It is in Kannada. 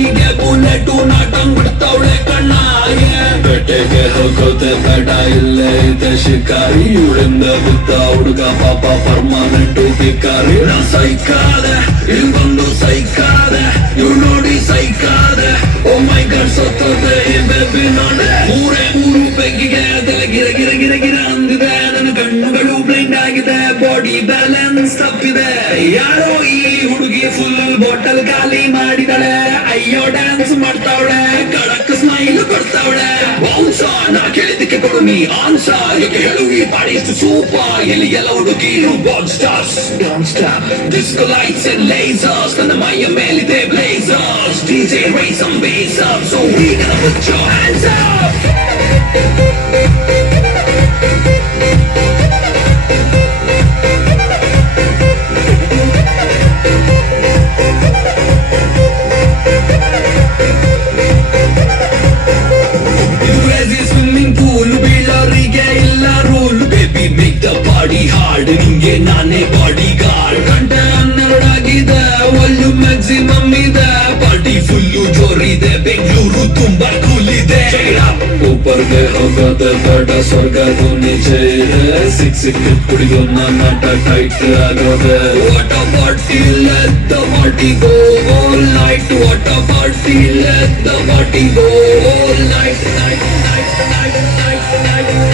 ಬುಲೆಟಿಗೆ ಬುಲೆಟು ನಾಟಂಗ್ ಬಿಡ್ತಾವಳೆ ಕಣ್ಣಾಗೆ ಬೆಟ್ಟೆಗೆ ಹೋಗೋದೆ ಬೇಡ ಇಲ್ಲೇ ಇದೆ ಶಿಕಾರಿ ಇವಳಿಂದ ಬಿದ್ದ ಹುಡುಗ ಪಾಪ ಪರ್ಮನೆಂಟ್ ಭಿಕಾರಿ ನಾ ಸೈಕಾದೆ ಇಲ್ಲಿ ಬಂದು ಸೈಕಾದೆ ಇವ್ ನೋಡಿ ಸೈಕಾದೆ ಓ ಮೈ ಗಾಡ್ ಸತ್ತೋದೆ ಈ ಬೇಬಿ ನೋಡೆ ಮೂರು ಬೆಗ್ಗಿಗೆ ಅದೆಲ್ಲ ಗಿರ ಗಿರ ಗಿರ ಗಿರ ಅಂದಿದೆ ನನ್ನ ಕಣ್ಣುಗಳು ಬ್ಲೈಂಡ್ ಆಗಿದೆ ಬಾಡಿ ಬ್ಯಾಲೆನ್ಸ್ ತಪ್ಪಿದೆ ಯಾರೋ ಈ ಹುಡುಗಿ ಫುಲ್ ಬಾಟಲ್ ಖಾಲಿ ಮಾಡಿದಳೆ ಅಯ್ಯೋ ಡ್ಯಾನ್ಸ್ ಮಾಡ್ತಾವಳೆ ಕಡಕ್ ಸ್ಮೈಲ್ ಕೊಡ್ತಾವಳೆ ಬೌನ್ಸ ನಾ ಕೇಳಿದಕ್ಕೆ ಕೊಡು ನೀ ಆನ್ಸರ್ ಯಾಕೆ ಹೇಳು ಈ ಬಾಡಿ ಇಷ್ಟು ಸೂಪರ್ ಎಲ್ಲಿ ಎಲ್ಲ ಹುಡುಗಿರು ball stars Don stop disco lights and lasers ನನ್ನ ಮೈಯ ಮೇಲಿದೆ blazers DJ raise some bass up so we gonna put your hands up ನಿಂಗೆ ನಾನೇ ಬಾಡಿ ಗಾರ್ಡ್ ಗಂಟೆ 12 ಆಗಿದೆ ವಾಲ್ಯೂಮ್ ಮ್ಯಾಕ್ಸಿಮಮ್ ಇದೆ ಪಾರ್ಟಿ ಫುಲ್ಲು ಜೋರಿದೆ ಬೆಂಗಳೂರು ತುಂಬಾ ಕೂಲ್ ಇದೆ ಊಪರ್ಗೆ ಹೋಗೋದೆ ಬೇಡ ಸ್ವರ್ಗದು ನಿಜ ಇದೆ ಸಿಕ್ಕಿದ್ ಕುಡಿಯೋ ನಾಟ ಟೈಟ್ ಆಗೋದೆ what a party let the party go all night what a party let the party go all night night night night night night